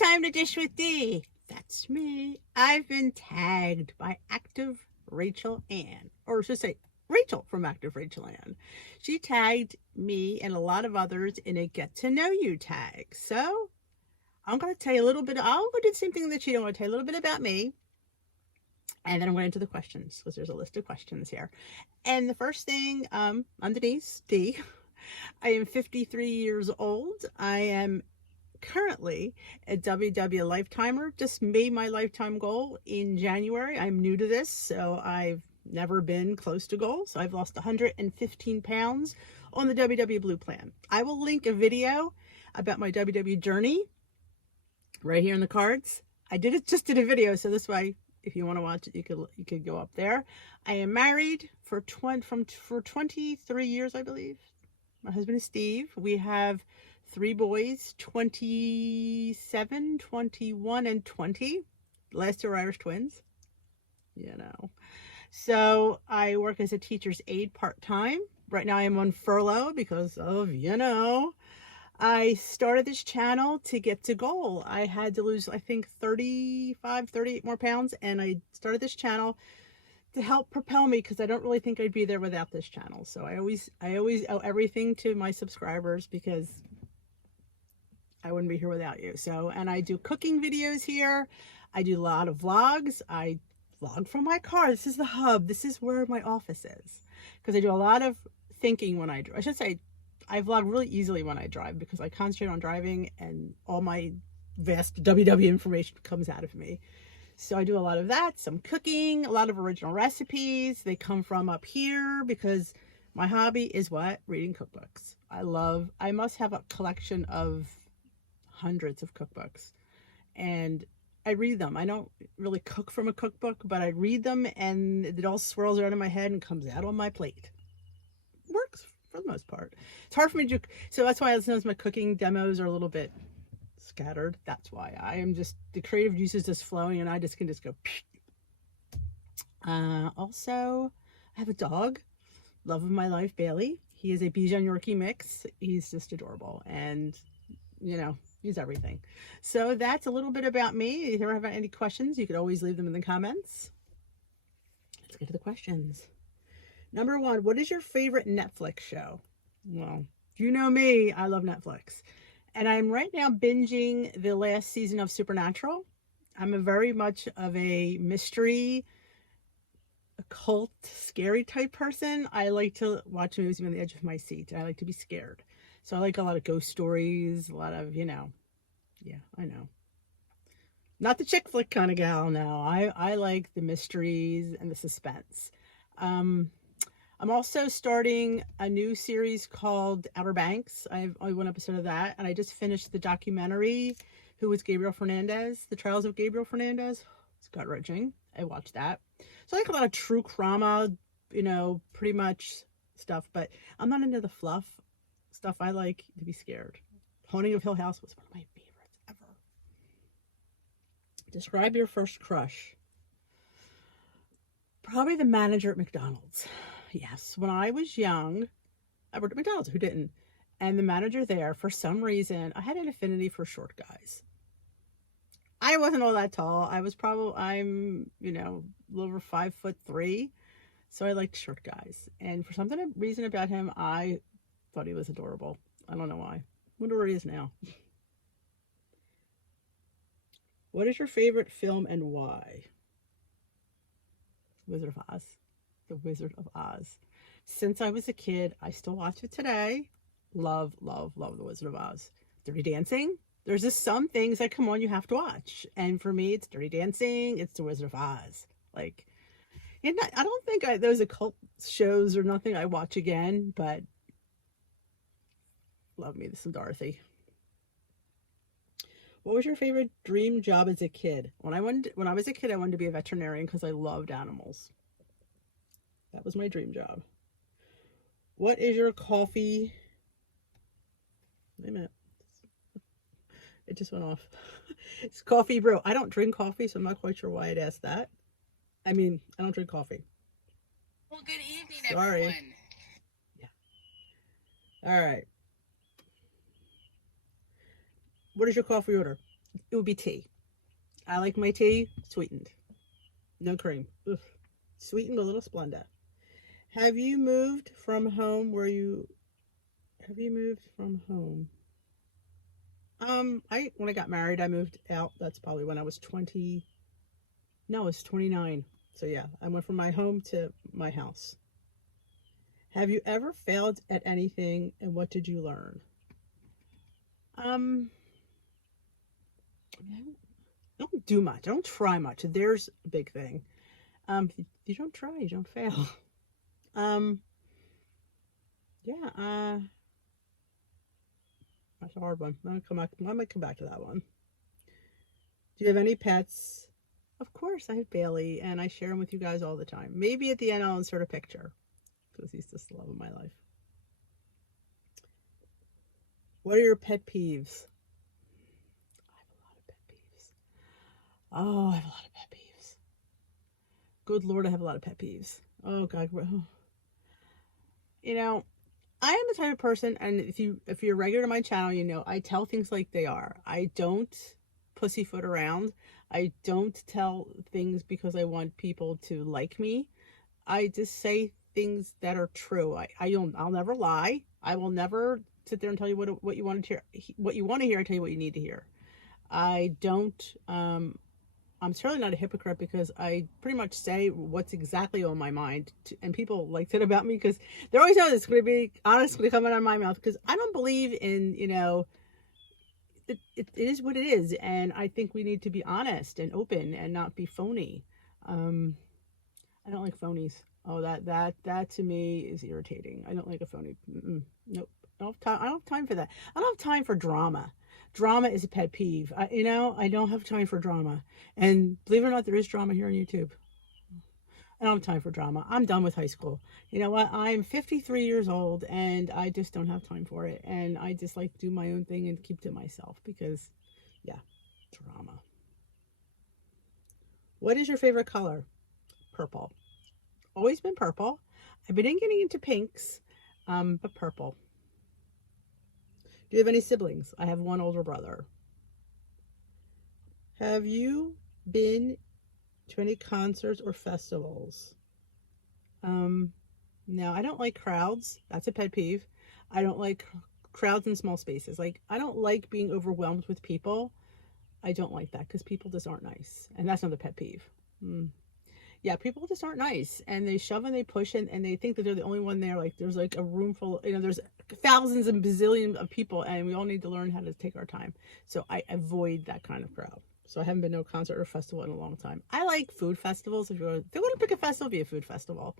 time to dish with Dee. That's me. I've been tagged by Active Rachel Ann, or should I say Rachel from Active Rachel Ann. She tagged me and a lot of others in a get to know you tag. So I'm going to tell you a little bit. I'll go do the same thing that she did. I want to tell you a little bit about me. And then I'm going into the questions because there's a list of questions here. And the first thing, I'm Denise D. I am 53 years old. I am currently a WW lifetimer. Just made my lifetime goal in January. I'm new to this, so I've never been close to goal. So I've lost 115 pounds on the WW Blue plan. I will link a video about my WW journey right here in the cards. I just did a video, so this way, if you want to watch it, you could go up there. I am married for 23 years, I believe. My husband is Steve. We have 3 boys, 27, 21, and 20. The last 2 are Irish twins. You know. So I work as a teacher's aide part-time. Right now I am on furlough because of, I started this channel to get to goal. I had to lose, I think, 38 more pounds. And I started this channel to help propel me because I don't really think I'd be there without this channel. So I always owe everything to my subscribers because I wouldn't be here without you. So, and I do cooking videos here. I do a lot of vlogs. I vlog from my car. This is the hub. This is where my office is because I do a lot of thinking when I drive. I should say I vlog really easily when I drive because I concentrate on driving and all my vast WW information comes out of me. So I do a lot of that, some cooking, a lot of original recipes. They come from up here because my hobby is what? Reading cookbooks. I must have a collection of hundreds of cookbooks and I read them. I don't really cook from a cookbook, but I read them and it all swirls around in my head and comes out on my plate. Works for the most part. It's hard for me to do, so that's why sometimes my cooking demos are a little bit scattered. That's why I am just, the creative juices just flowing and I just can just go. Also, I have a dog, love of my life, Bailey. He is a Bichon Yorkie mix. He's just adorable and, he's everything. So that's a little bit about me. If you ever have any questions, you could always leave them in the comments. Let's get to the questions. Number 1, what is your favorite Netflix show? Well, you know me, I love Netflix. And I'm right now binging the last season of Supernatural. I'm a very much of a mystery, occult, scary type person. I like to watch movies on the edge of my seat. I like to be scared. So I like a lot of ghost stories, a lot of, yeah, I know. Not the chick flick kind of gal, no. I like the mysteries and the suspense. I'm also starting a new series called Outer Banks. I have only 1 episode of that, and I just finished the documentary, Who Was Gabriel Fernandez? The Trials of Gabriel Fernandez. It's gut-wrenching. I watched that. So I like a lot of true crime, pretty much stuff, but I'm not into the fluff stuff. I like to be scared. Haunting of Hill House was one of my favorites ever. Describe your first crush. Probably the manager at McDonald's. Yes, when I was young, I worked at McDonald's. Who didn't? And the manager there, for some reason, I had an affinity for short guys. I wasn't all that tall. I'm, a little over 5'3", so I liked short guys. And for some reason about him, I thought he was adorable. I don't know why. I wonder where he is now. What is your favorite film and why? Wizard of Oz. The Wizard of Oz. Since I was a kid, I still watch it today. Love, love, love The Wizard of Oz. Dirty Dancing. There's just some things that come on you have to watch. And for me, it's Dirty Dancing. It's The Wizard of Oz. I don't think those occult shows or nothing I watch again, but love me some Dorothy. What was your favorite dream job as a kid? When I was a kid, I wanted to be a veterinarian because I loved animals. That was my dream job. What is your coffee? Wait a minute. It just went off. It's coffee brew. I don't drink coffee, so I'm not quite sure why I'd ask that. I don't drink coffee. Well, good evening, Sorry. everyone. Yeah. All right. What is your coffee order? it would be tea. I like my tea sweetened, no cream. Oof. Sweetened with a little Splenda. Have you moved from home where you have you moved from home? I when I got married, I moved out. That's probably when I was 20. No, I was 29. So yeah, I went from my home to my house. Have you ever failed at anything and what did you learn? Um, I don't do much. I don't try much. There's a big thing. If you don't try, you don't fail. Um, yeah, that's a hard one. I might come back to that one. Do you have any pets? Of course, I have Bailey, and I share him with you guys all the time. Maybe at the end I'll insert a picture because he's just the love of my life. What are your pet peeves? I have a lot of pet peeves. Oh, I have a lot of pet peeves. Good Lord, I have a lot of pet peeves. Oh God, you know, I am the type of person, and if you're regular to my channel, you know I tell things like they are. I don't pussyfoot around. I don't tell things because I want people to like me. I just say things that are true. I'll never lie. I will never sit there and tell you what you want to hear. What you want to hear, I tell you what you need to hear. I don't. I'm certainly not a hypocrite because I pretty much say what's exactly on my mind, and people like that about me because they always know it's going to be honestly coming out of my mouth because I don't believe in it is what it is, and I think we need to be honest and open and not be phony. Um, I don't like phonies. Oh, that to me is irritating. I don't like a phony. Nope. I don't have time. I don't have time for that. I don't have time for drama. Drama is a pet peeve. I don't have time for drama. And believe it or not, there is drama here on YouTube. I don't have time for drama. I'm done with high school. You know what? I'm 53 years old and I just don't have time for it. And I just like do my own thing and keep to myself because, yeah, drama. What is your favorite color? Purple. Always been purple. I've been getting into pinks, but purple. Do you have any siblings? I have one older brother. Have you been to any concerts or festivals? Um, no, I don't like crowds. That's a pet peeve. I don't like crowds in small spaces. Like, I don't like being overwhelmed with people. I don't like that because people just aren't nice. And that's another pet peeve. Yeah, people just aren't nice and they shove and they push and they think that they're the only one there. Like there's like a room full, there's thousands and bazillion of people and we all need to learn how to take our time. So I avoid that kind of crowd. So I haven't been to a concert or festival in a long time. I like food festivals. If you want to pick a festival, be a food festival.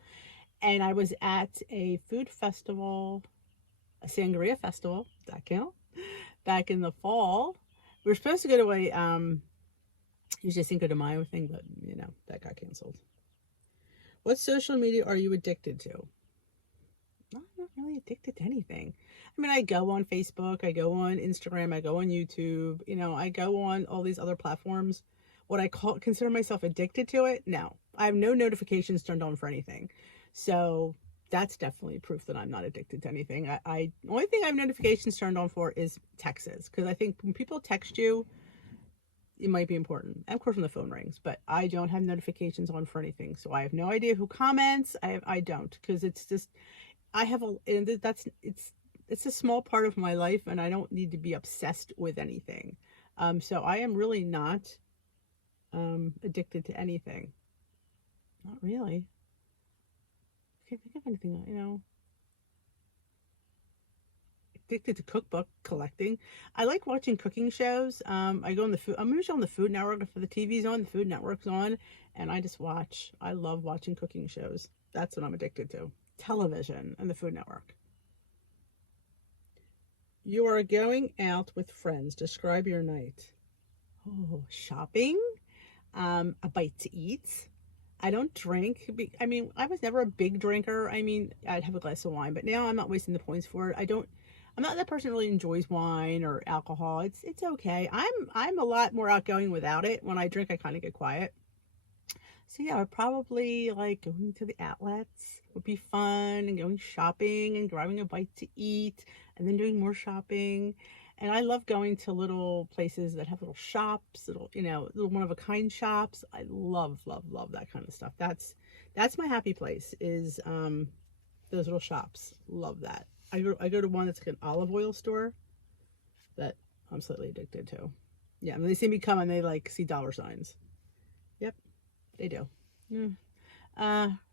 And I was at a food festival, a sangria festival, that count, back in the fall. We were supposed to go to a usually Cinco de Mayo thing, but that got canceled. What social media are you addicted to? I'm not really addicted to anything. I mean, I go on Facebook, I go on Instagram, I go on YouTube, I go on all these other platforms. Would I consider myself addicted to it? No. I have no notifications turned on for anything. So that's definitely proof that I'm not addicted to anything. The only thing I have notifications turned on for is texts. Because I think when people text you, it might be important. And of course when the phone rings, but I don't have notifications on for anything. So I have no idea who comments. I don't, because it's just, I have and it's a small part of my life and I don't need to be obsessed with anything. So I am really not, addicted to anything. Not really. I can't think of anything, addicted to cookbook collecting. I like watching cooking shows. I go on the food. I'm usually on the Food Network if the TV's on, the Food Network's on, and I just watch. I love watching cooking shows. That's what I'm addicted to. Television and the Food Network. You are going out with friends. Describe your night. Oh, shopping. A bite to eat. I don't drink. I mean, I was never a big drinker. I mean, I'd have a glass of wine, but now I'm not wasting the points for it. I'm not that person who really enjoys wine or alcohol. It's okay. I'm a lot more outgoing without it. When I drink, I kind of get quiet. So yeah, I'd probably like going to the outlets would be fun and going shopping and grabbing a bite to eat and then doing more shopping And I love going to little places that have little shops, little one of a kind shops. I love, love, love that kind of stuff. That's my happy place is those little shops. Love that. I go to one that's like an olive oil store that I'm slightly addicted to. Yeah, when they see me coming, they like see dollar signs. Yep, they do. Mm.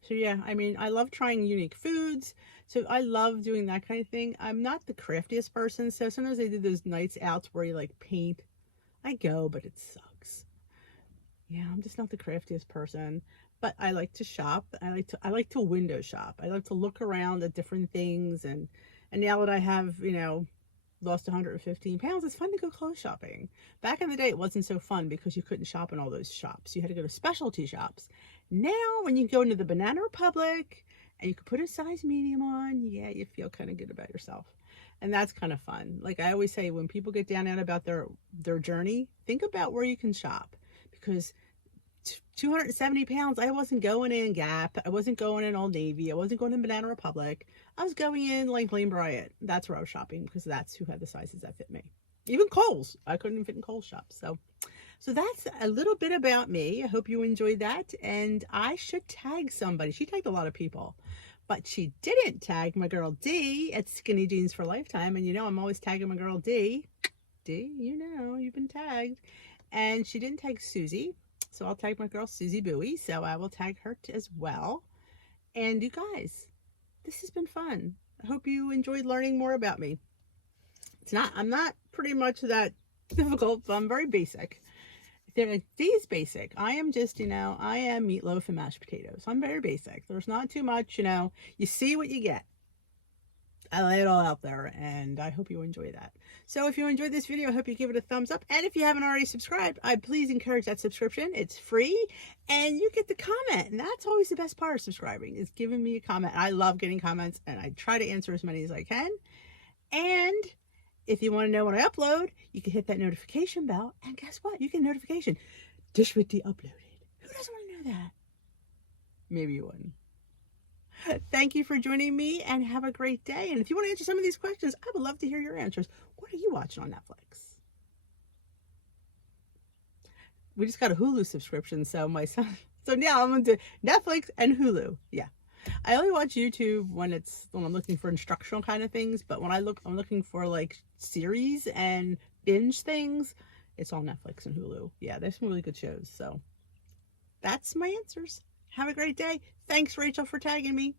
So yeah, I mean, I love trying unique foods. So I love doing that kind of thing. I'm not the craftiest person, so sometimes they do those nights outs where you like paint. I go, but it sucks. Yeah, I'm just not the craftiest person. But I like to shop. I like to window shop. I like to look around at different things and now that I have, lost 115 pounds, it's fun to go clothes shopping. Back in the day, it wasn't so fun because you couldn't shop in all those shops. You had to go to specialty shops. Now, when you go into the Banana Republic and you can put a size medium on, yeah, you feel kind of good about yourself. And that's kind of fun. Like I always say, when people get down and out about their journey, think about where you can shop because 270 pounds, I wasn't going in Gap. I wasn't going in Old Navy. I wasn't going in Banana Republic. I was going in like Lane Bryant. That's where I was shopping because that's who had the sizes that fit me. Even Kohl's. I couldn't even fit in Kohl's shops. So that's a little bit about me. I hope you enjoyed that. And I should tag somebody. She tagged a lot of people. But she didn't tag my girl Dee at Skinny Jeans for Lifetime. And I'm always tagging my girl Dee. Dee, you've been tagged. And she didn't tag Suzy. So I'll tag my girl Suzy Buie. So I will tag her as well. And you guys, this has been fun. I hope you enjoyed learning more about me. I'm not pretty much that difficult, but I'm very basic. Dee's basic. I am just, I am meatloaf and mashed potatoes. I'm very basic. There's not too much, you see what you get. I lay it all out there and I hope you enjoy that. So if you enjoyed this video, I hope you give it a thumbs up. And if you haven't already subscribed, I please encourage that subscription. It's free and you get the comment. And that's always the best part of subscribing is giving me a comment. I love getting comments and I try to answer as many as I can. And if you want to know when I upload, you can hit that notification bell. And guess what? You get a notification. Dish with the uploaded. Who doesn't want to know that? Maybe you wouldn't. Thank you for joining me and have a great day. And if you want to answer some of these questions, I would love to hear your answers. What are you watching on Netflix? We just got a Hulu subscription, so my son. So now I'm into Netflix and Hulu. Yeah. I only watch YouTube when I'm looking for instructional kind of things, but when I'm looking for like series and binge things, it's on Netflix and Hulu. Yeah, there's some really good shows. So that's my answers. Have a great day. Thanks, Rachel, for tagging me.